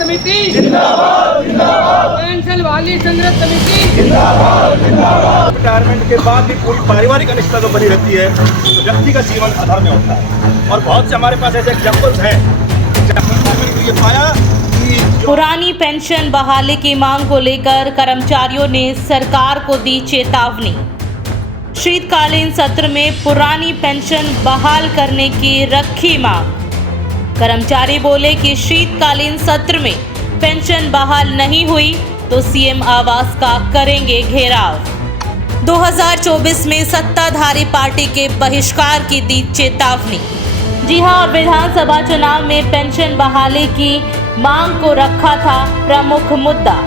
समिति जिंदाबाद जिंदाबाद, पेंशन वाली संघर्ष समिति जिंदाबाद जिंदाबाद। रिटायरमेंट के बाद भी पूरी पारिवारिक अनिश्चितता तो बनी रहती है, तो व्यक्ति का जीवन अधर में होता है। और बहुत से हमारे पास ऐसे एग्जाम्पल्स हैं जहाँ ये पाया कि पुरानी पेंशन बहाली की मांग को लेकर कर्मचारियों ने सरकार को दी चेतावनी। शीतकालीन सत्र में पुरानी पेंशन बहाल करने की रखी मांग। कर्मचारी बोले कि शीतकालीन सत्र में पेंशन बहाल नहीं हुई तो सीएम आवास का करेंगे घेराव। 2024 में सत्ताधारी पार्टी के बहिष्कार की दी चेतावनी। जी हां, विधानसभा चुनाव में पेंशन बहाली की मांग को रखा था प्रमुख मुद्दा।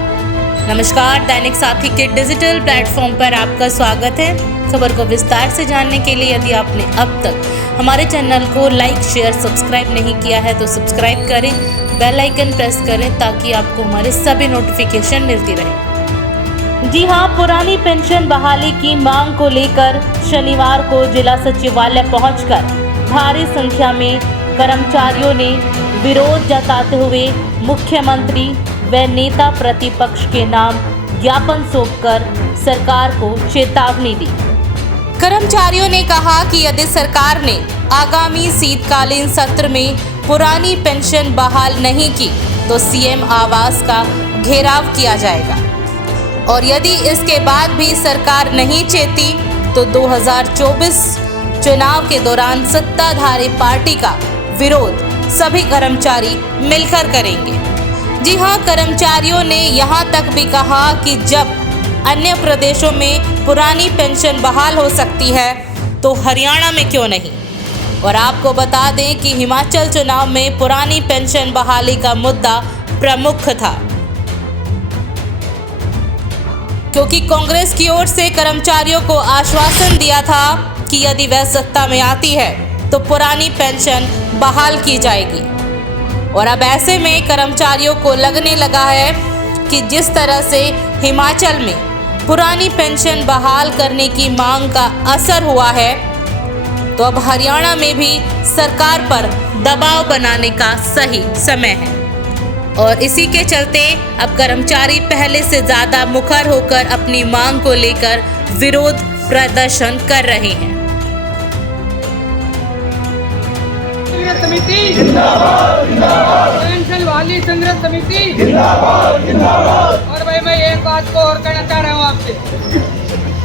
नमस्कार, दैनिक साथी के डिजिटल प्लेटफॉर्म पर आपका स्वागत है। खबर को विस्तार से जानने के लिए यदि आपने अब तक हमारे चैनल को लाइक, शेयर, सब्सक्राइब नहीं किया है तो सब्सक्राइब करें, बेल आइकन प्रेस करें ताकि आपको हमारे सभी नोटिफिकेशन मिलती रहे। जी हां, पुरानी पेंशन बहाली की मांग को लेकर शनिवार को जिला सचिवालय पहुंचकर भारी संख्या में कर्मचारियों ने विरोध जताते हुए मुख्यमंत्री व नेता प्रतिपक्ष के नाम ज्ञापन सौंपकर सरकार को चेतावनी दी। कर्मचारियों ने कहा कि यदि सरकार ने आगामी शीतकालीन सत्र में पुरानी पेंशन बहाल नहीं की तो सीएम आवास का घेराव किया जाएगा और यदि इसके बाद भी सरकार नहीं चेती तो 2024 चुनाव के दौरान सत्ताधारी पार्टी का विरोध सभी कर्मचारी मिलकर करेंगे। जी हां, कर्मचारियों ने यहां तक भी कहा कि जब अन्य प्रदेशों में पुरानी पेंशन बहाल हो सकती है तो हरियाणा में क्यों नहीं। और आपको बता दें कि हिमाचल चुनाव में पुरानी पेंशन बहाली का मुद्दा प्रमुख था, क्योंकि कांग्रेस की ओर से कर्मचारियों को आश्वासन दिया था कि यदि वह सत्ता में आती है तो पुरानी पेंशन बहाल की जाएगी। और अब ऐसे में कर्मचारियों को लगने लगा है कि जिस तरह से हिमाचल में पुरानी पेंशन बहाल करने की मांग का असर हुआ है तो अब हरियाणा में भी सरकार पर दबाव बनाने का सही समय है। और इसी के चलते अब कर्मचारी पहले से ज़्यादा मुखर होकर अपनी मांग को लेकर विरोध प्रदर्शन कर रहे हैं। समिति जिंदाबाद जिंदाबाद, पेंशन वाली संघर्ष समिति जिंदाबाद जिंदाबाद। और भाई मैं एक बात को और कहना चाह रहा हूँ आपसे,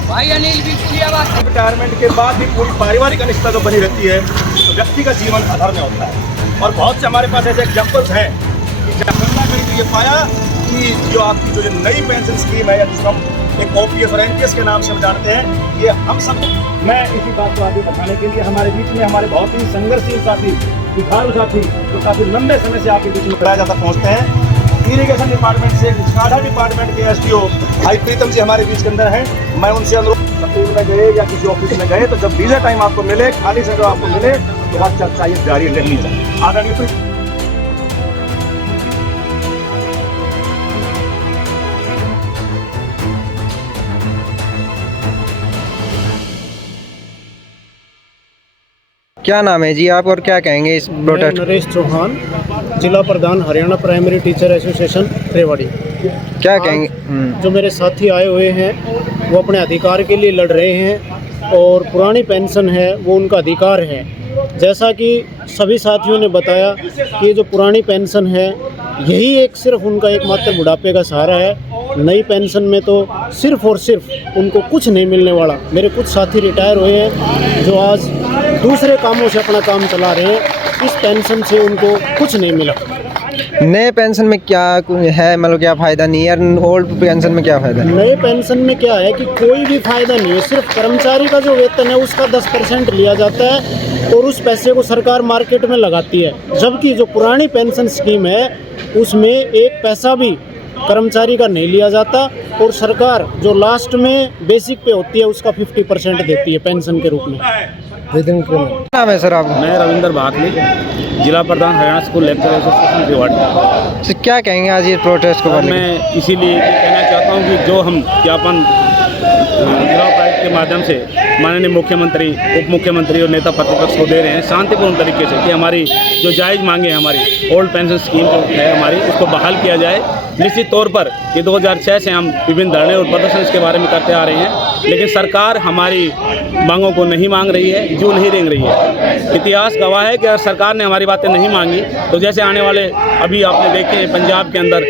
भाई अनिल भी बात। रिटायरमेंट के बाद भी पूरी पारिवारिक अनिश्चितता तो बनी रहती है, तो व्यक्ति का जीवन अधर में होता है। और बहुत से हमारे पास ऐसे एग्जाम्पल्स हैं कि जहाँ ये पाया कि जो आपकी जो नई पेंशन स्कीम है या जिसको हम एक OPS और NPS के नाम से हम जानते हैं, ये हम सब, मैं इसी बात को आगे बताने के लिए हमारे बीच में हमारे बहुत ही संघर्षशील साथी, जुझारू साथी जो काफ़ी लंबे समय से आपके बीच में कराया जाता पहुँचते हैं, इरीगेशन डिपार्टमेंट से स्काडा डिपार्टमेंट के SDO भाई प्रीतम जी हमारे बीच के अंदर हैं। मैं उनसे अनुरोध, स्कूल में गए या किसी ऑफिस में गए तो जब लीजर टाइम आपको मिले, खाली समय आपको मिले तो बात चर्चा ये जारी रहनी चाहिए। आदरणीय क्या नाम है जी आप और क्या कहेंगे इस प्रोटेस्ट? नरेश चौहान, जिला प्रधान Haryana primary teacher association Rewari. क्या कहेंगे? जो मेरे साथी आए हुए हैं वो अपने अधिकार के लिए लड़ रहे हैं और पुरानी पेंशन है वो उनका अधिकार है। जैसा कि सभी साथियों ने बताया कि ये जो पुरानी पेंशन है यही एक सिर्फ उनका एकमात्र बुढ़ापे का सहारा है। नई पेंशन में तो सिर्फ और सिर्फ उनको कुछ नहीं मिलने वाला। मेरे कुछ साथी रिटायर हुए हैं जो आज दूसरे कामों से अपना काम चला रहे हैं, इस पेंशन से उनको कुछ नहीं मिला। नए पेंशन में क्या है, मतलब क्या फ़ायदा नहीं है? ओल्ड पेंशन में क्या फ़ायदा है? नए पेंशन में क्या है कि कोई भी फ़ायदा नहीं है। सिर्फ कर्मचारी का जो वेतन है उसका 10% लिया जाता है और उस पैसे को सरकार मार्केट में लगाती है, जबकि जो पुरानी पेंशन स्कीम है उसमें एक पैसा भी कर्मचारी का नहीं लिया जाता और सरकार जो लास्ट में बेसिक पे होती है उसका 50% देती है पेंशन के रूप में। नाम है सर आप? मैं रविंदर भाकली, जिला प्रधान Haryana school lecture association Rewari. तो क्या कहेंगे आज ये प्रोटेस्ट को? मैं इसीलिए कहना चाहता हूँ कि जो हम ज्ञापन जिला उपायुक्त के माध्यम से माननीय मुख्यमंत्री, उप मुख्यमंत्री और नेता प्रतिपक्ष को दे रहे हैं शांतिपूर्ण तरीके से कि हमारी जो जायज़ मांगे हैं, हमारी ओल्ड पेंशन स्कीम जो है हमारी, उसको बहाल किया जाए। निश्चित तौर पर ये 2006 से हम विभिन्न धरने और प्रदर्शन इसके बारे में करते आ रहे हैं, लेकिन सरकार हमारी मांगों को नहीं मांग रही है, जो नहीं रेंग रही है। इतिहास गवाह है कि अगर सरकार ने हमारी बातें नहीं मांगी तो जैसे आने वाले अभी आपने देखे हैं पंजाब के अंदर,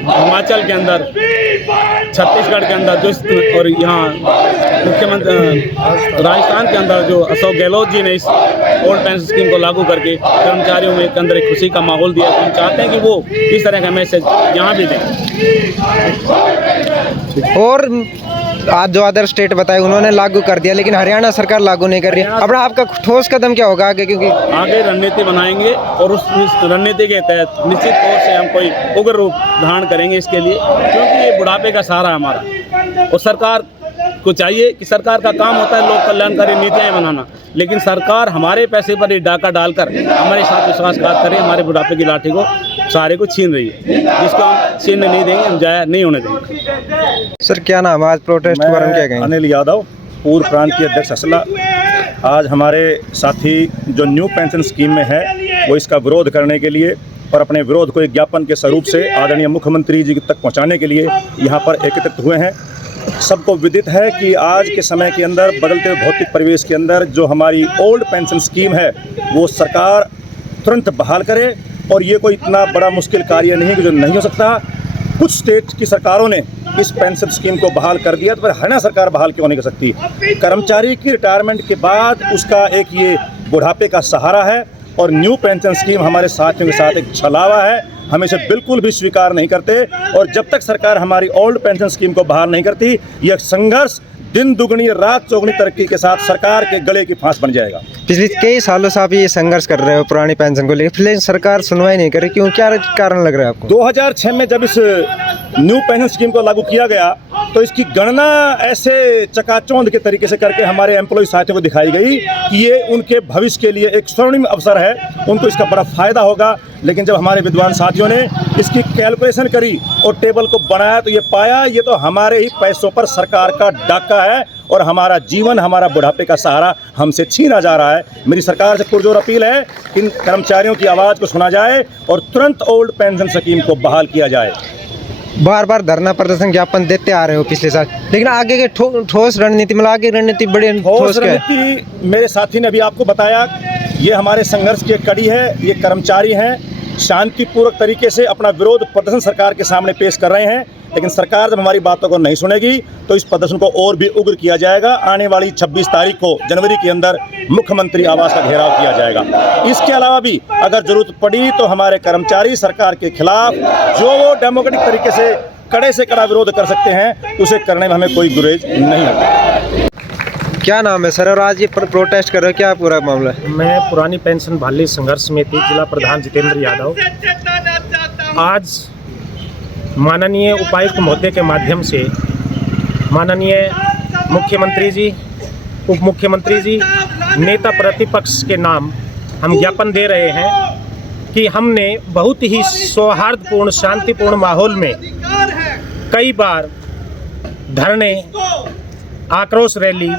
हिमाचल के अंदर, छत्तीसगढ़ के अंदर जो, और यहाँ मुख्यमंत्री राजस्थान के अंदर जो अशोक गहलोत जी ने इस ओल्ड पेंशन स्कीम को लागू करके कर्मचारियों में एक अंदर एक खुशी का माहौल दिया। तो हम चाहते हैं कि वो इस तरह का मैसेज यहाँ भी दें। और आज जो अदर स्टेट बताए उन्होंने लागू कर दिया, लेकिन हरियाणा सरकार लागू नहीं कर रही है। अब आपका ठोस कदम क्या होगा आगे? क्योंकि आगे रणनीति बनाएंगे और उस रणनीति के तहत निश्चित तौर से हम कोई उग्र रूप धारण करेंगे इसके लिए, क्योंकि ये बुढ़ापे का सहारा है हमारा। और सरकार को चाहिए कि सरकार का काम होता है लोक कल्याणकारी नीतियाँ बनाना, लेकिन सरकार हमारे पैसे पर ही डाका डालकर हमारे साथ विश्वासघात करे, हमारे बुढ़ापे की लाठी को सारे को छीन रही है, जिसको हम छीनने नहीं देंगे, हम जाया नहीं होने देंगे। सर क्या नाम है? आज प्रोटेस्ट के बारे में क्या कहेंगे? अनिल यादव, पूर्व प्रांतीय अध्यक्ष असला। आज हमारे साथी जो न्यू पेंशन स्कीम में है वो इसका विरोध करने के लिए और अपने विरोध को एक ज्ञापन के स्वरूप से आदरणीय मुख्यमंत्री जी तक पहुंचाने के लिए यहाँ पर एकत्रित हुए हैं। सबको विदित है कि आज के समय के अंदर बदलते भौतिक परिवेश के अंदर जो हमारी ओल्ड पेंशन स्कीम है वो सरकार तुरंत बहाल करे, और ये कोई इतना बड़ा मुश्किल कार्य नहीं कि जो नहीं हो सकता। कुछ स्टेट की सरकारों ने इस पेंशन स्कीम को बहाल कर दिया, तो फिर हरियाणा सरकार बहाल क्यों नहीं कर सकती? कर्मचारी की रिटायरमेंट के बाद उसका एक ये बुढ़ापे का सहारा है, और न्यू पेंशन स्कीम हमारे साथियों के साथ एक छलावा है। हम इसे बिल्कुल भी स्वीकार नहीं करते, और जब तक सरकार हमारी ओल्ड पेंशन स्कीम को बहाल नहीं करती, यह संघर्ष दिन दुगनी रात चौगुनी तरक्की के साथ सरकार के गले की फांस बन जाएगा। पिछले कई सालों से आप ये संघर्ष कर रहे हो पुरानी पेंशन को लेकर, फिर सरकार सुनवाई नहीं कर रही, क्यों? क्या कारण लग रहा है आपको? 2006 में जब इस न्यू पेंशन स्कीम को लागू किया गया तो इसकी गणना ऐसे चकाचौंध के तरीके से करके हमारे एम्प्लॉय साथियों को दिखाई गई कि ये उनके भविष्य के लिए एक स्वर्णिम अवसर है, उनको इसका बड़ा फायदा होगा। लेकिन जब हमारे विद्वान साथियों ने इसकी कैलकुलेशन करी और टेबल को बनाया तो ये पाया ये तो हमारे ही पैसों पर सरकार का डाका है, और हमारा जीवन, हमारा बुढ़ापे का सहारा हमसे छीना जा रहा है। मेरी सरकार से पुरजोर अपील है कि इन कर्मचारियों की आवाज़ को सुना जाए और तुरंत ओल्ड पेंशन स्कीम को बहाल किया जाए। बार बार धरना प्रदर्शन ज्ञापन देते आ रहे हो पिछले साल, लेकिन आगे के ठोस रणनीति, मतलब आगे रणनीति बड़ी ठोस क्या है? रणनीति मेरे साथी ने अभी आपको बताया, ये हमारे संघर्ष की एक कड़ी है। ये कर्मचारी हैं, शांतिपूर्वक तरीके से अपना विरोध प्रदर्शन सरकार के सामने पेश कर रहे हैं, लेकिन सरकार जब हमारी बातों को नहीं सुनेगी तो इस प्रदर्शन को और भी उग्र किया जाएगा। आने वाली 26 तारीख को जनवरी के अंदर मुख्यमंत्री आवास का घेराव किया जाएगा। इसके अलावा भी अगर जरूरत पड़ी तो हमारे कर्मचारी सरकार के खिलाफ जो वो डेमोक्रेटिक तरीके से कड़ा विरोध कर सकते हैं, उसे करने में हमें कोई गुरेज नहीं होगा। क्या नाम है सर, और आज ये प्रोटेस्ट कर रहे हो, क्या पूरा मामला है? मैं पुरानी पेंशन बहाली संघर्ष समिति जिला प्रधान जितेंद्र यादव। आज माननीय उपायुक्त महोदय के माध्यम से माननीय मुख्यमंत्री जी, उप मुख्यमंत्री जी, नेता प्रतिपक्ष के नाम हम ज्ञापन दे रहे हैं कि हमने बहुत ही सौहार्दपूर्ण शांतिपूर्ण माहौल में कई बार धरने, आक्रोश रैली,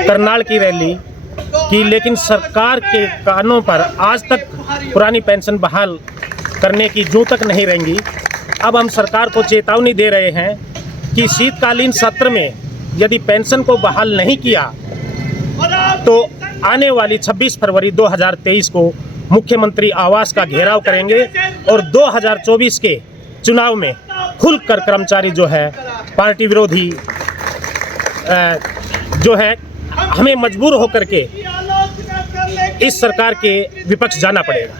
करनाल की रैली की, लेकिन सरकार के कानों पर आज तक पुरानी पेंशन बहाल करने की जूं तक नहीं रेंगी। अब हम सरकार को चेतावनी दे रहे हैं कि शीतकालीन सत्र में यदि पेंशन को बहाल नहीं किया तो आने वाली 26 फरवरी 2023 को मुख्यमंत्री आवास का घेराव करेंगे, और 2024 के चुनाव में खुलकर कर्मचारी जो है पार्टी विरोधी जो है हमें मजबूर होकर के इस सरकार के विपक्ष जाना पड़ेगा।